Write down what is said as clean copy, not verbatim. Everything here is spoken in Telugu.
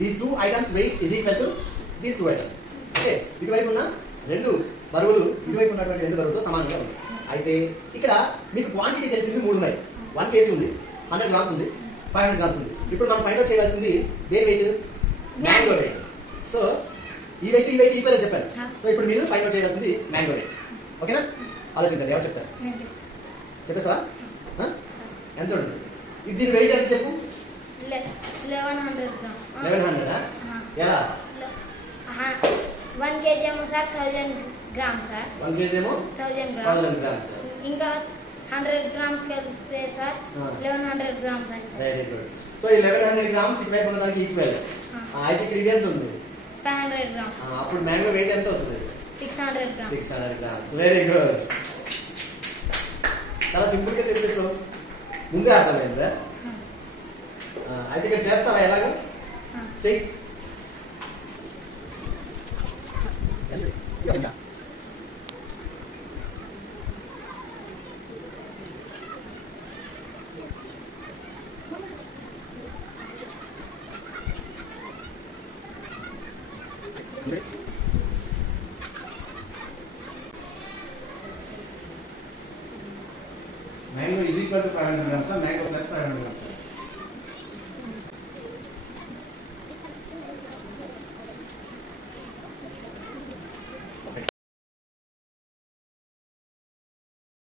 These two items weight is equal to these two items. Okay, ఇటువైపు ఉన్న రెండు బరువులు ఇటువైపు ఉన్నటువంటి రెండు బరువులతో సమానంగా ఉంది. అయితే ఇక్కడ మీకు క్వాంటిటీ తెలిసింది మూడు ఉన్నాయి. 1 kg ఉంది, 100 grams ఉంది, 500 grams ఉంది. ఇప్పుడు మనం ఫైండ్ అవుట్ చేయవలసింది దేని వెయిట్? Mango weight. సో ఈ వెయిట్ ఈక్వల్ అని చెప్పాను. సో ఇప్పుడు మీరు ఫైండ్ అవుట్ చేయవలసింది మ్యాంగో వెయిట్. ఓకేనా? ఆలోచించండి, ఎవరు చెప్తారు? చెప్పేసా? ఎంత ఉంటుంది? ఇది దీని వెయిట్ ఎంత చెప్పు? 1100 grams. 1100. ఎలా? 1 kg ఏమో సార్ 1000 grams సార్. 1 kg ఏమో 1000 grams. ఇంకా 100 grams కలిపితే sir 1100 grams sir. Very good. So ఈ 1100 grams ఇటువైపు ఉన్న దానికి ఈక్వల్. అయితే ఇక్కడ ఇది ఎంత ఉంది? 500 grams. అప్పుడు మ్యాంగో వెయిట్ ఎంత అవుతుంది? 600 grams. 600 grams. Very good. చాలా సింపుల్ గా చెప్పేస్తావు, ముందే అర్థమైందా? అయితే ఇక్కడ చేస్తావా? ఎలాగో చెయ్యి. Mango is equal to 500 grams. Mango plus 500 grams.